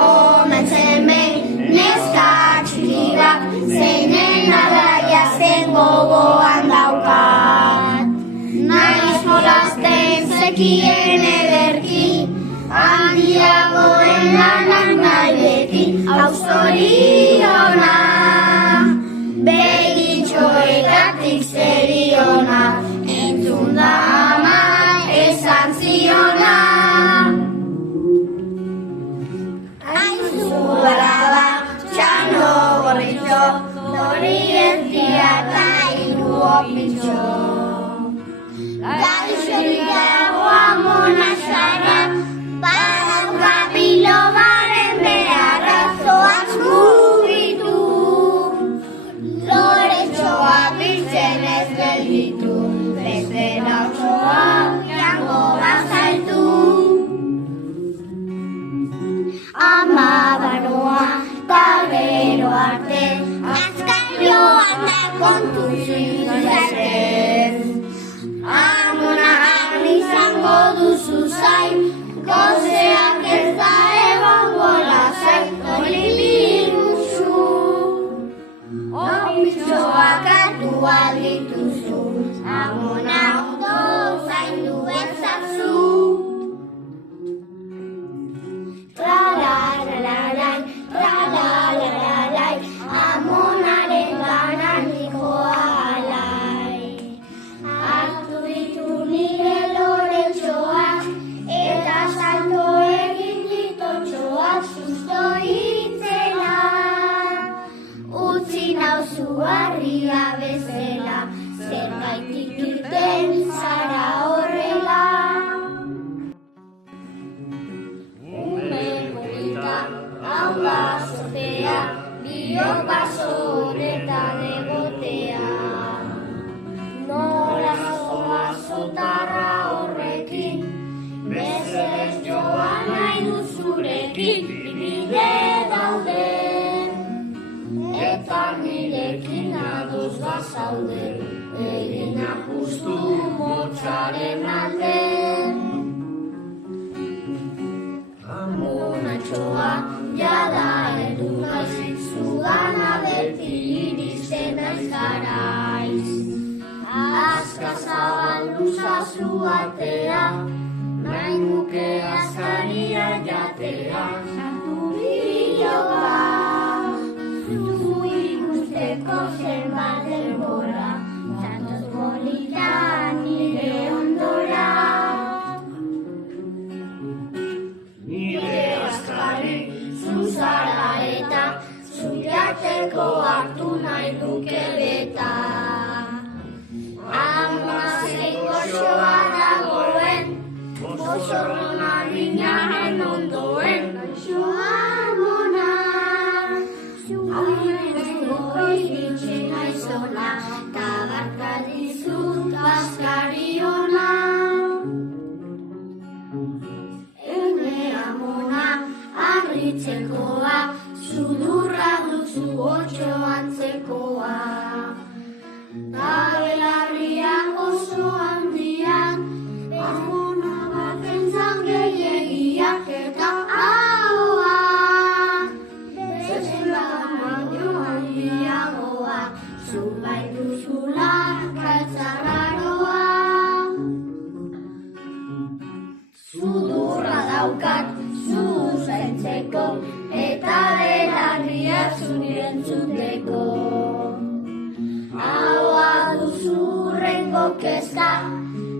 Omen hemen neska txiki bat, zeinen alaia zen gogoan daukat. Naiz jolasten zekien ederki, handiagoen lanak nahi beti, hau zoriona. Begitxoetatik zeriona, entzun da ama esan ziona. Dori ez dira eta hiru opitxo. Gaixorik dago amona xarra, badauka bilobaren beharra, zoaz mugitu. Loretxoa biltzen ez gelditu, beste lautxoa jango bazaitu. Ama baroa, eta gero arte, joan da kontu zizatez. Amona arni izango duzu zain, gozeak ez da egongo lasai, hori biruzu. Opitxoak hartu aldituzu, amona ondo zaindu ezazu. Tra-la-la-la-lai, tra-la-la-la-lai, amonaren gananikoa alai. Hartu ditu nire loretxoak, eta salto egin ditotxoak susto hitzela. Utzi nauzu harria bezala, zerbaitik irten zara horrela. Hau da sortea, biok baso honetan egotea. Nola zoa zotarra horrekin, mesedez joan nahi duzurekin, bide daude. Eta nirekin ados bazaude, egin apustu motxaren alde. Amonatxoa, jada heldu naiz, zudana beti iristen naiz garaiz. Azka zabaldu zazu atea, nahi nuke azkaria jatea. Sartu biloba, zu ikusteko zenbat denbora, zatoz polita nire ondora. Zuzara eta zuiateko hartu nahi duke beta. Amazeiko xoa dagoen, bosorron adinaren ondoen. Xoa amona, zueneko iritsi naizona, tabarka dizut bazkariona. Harritzekoa, sudurra duzu otxo antzekoa. Tabelarriak oso handiak, amona batentzat gehiagiak eta ahoa. Bezen bat baino handiagoa, zu bai duzula kaltzararoa. Sudurra daukat, zuzentzeko, eta belarria zuri entzuteko. Ahoa duzurrengo kezka,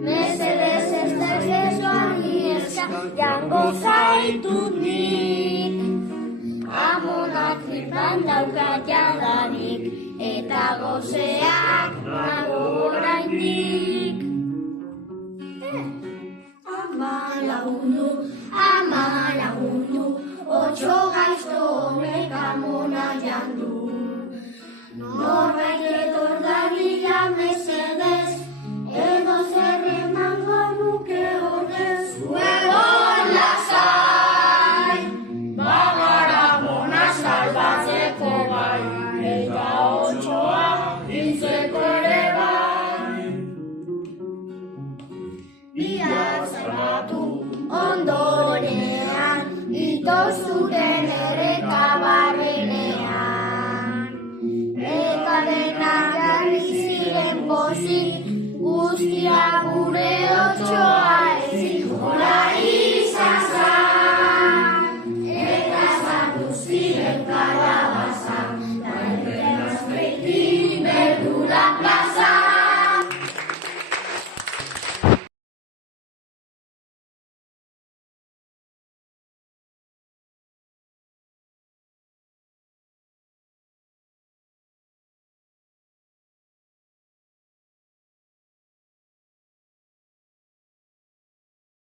mesedez ez da joan ieska, jango zaitut nik. Amonak tripan daukat jadanik, eta gozeak nago oraindik. Ama lagundu, otxo gaizto honek amona jandu. Norbait etor dadila mesedez, edo guztia gure otsoa